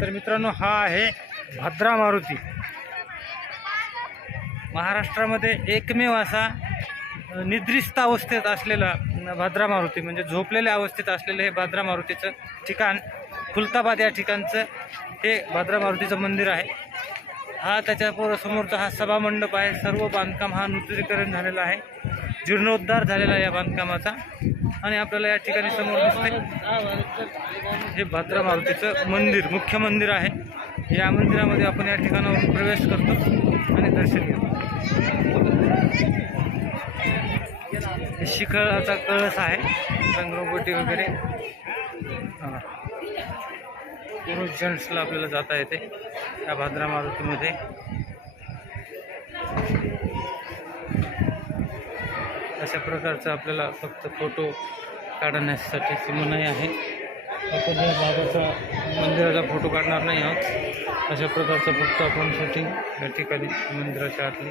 तर मित्रांनो, हा आहे भद्रा मारुती. महाराष्ट्रामध्ये एकमेव असा निद्रिस्त अवस्थेत असलेला भद्रा मारुती, म्हणजे झोपलेल्या अवस्थेत असलेलं हे भद्रा मारुतीचं ठिकाण, खुलताबाद या ठिकाणचं हे भद्रा मारुतीचं मंदिर आहे. हा त्याच्या समोरचा हा सभामंडप आहे. सर्व बांधकाम हा नूतनीकरण झालेला आहे, जीर्णोद्धार झालेला आहे या बांधकामाचा. आणि आपल्याला या ठिकाणी समोर दिसतंय हे भद्रा मारुतीचं मंदिर, मुख्य मंदिर आहे. या मंदिरामध्ये आपण या ठिकाणावरून प्रवेश करतो आणि दर्शन घेतो. हे शिखराचा कळस आहे, रंगरंगोटी वगैरे. पुरुष जेंट्सला आपल्याला जाता येते या भद्रा मारुतीमध्ये. अशा प्रकारचं आपल्याला फक्त फोटो काढण्यासाठी मनाई आहे. आपण या बाबाचा मंदिराचा फोटो काढणार नाही आहोत. अशा प्रकारचं फक्त आपण शूटिंग या ठिकाणी मंदिराच्या आतली.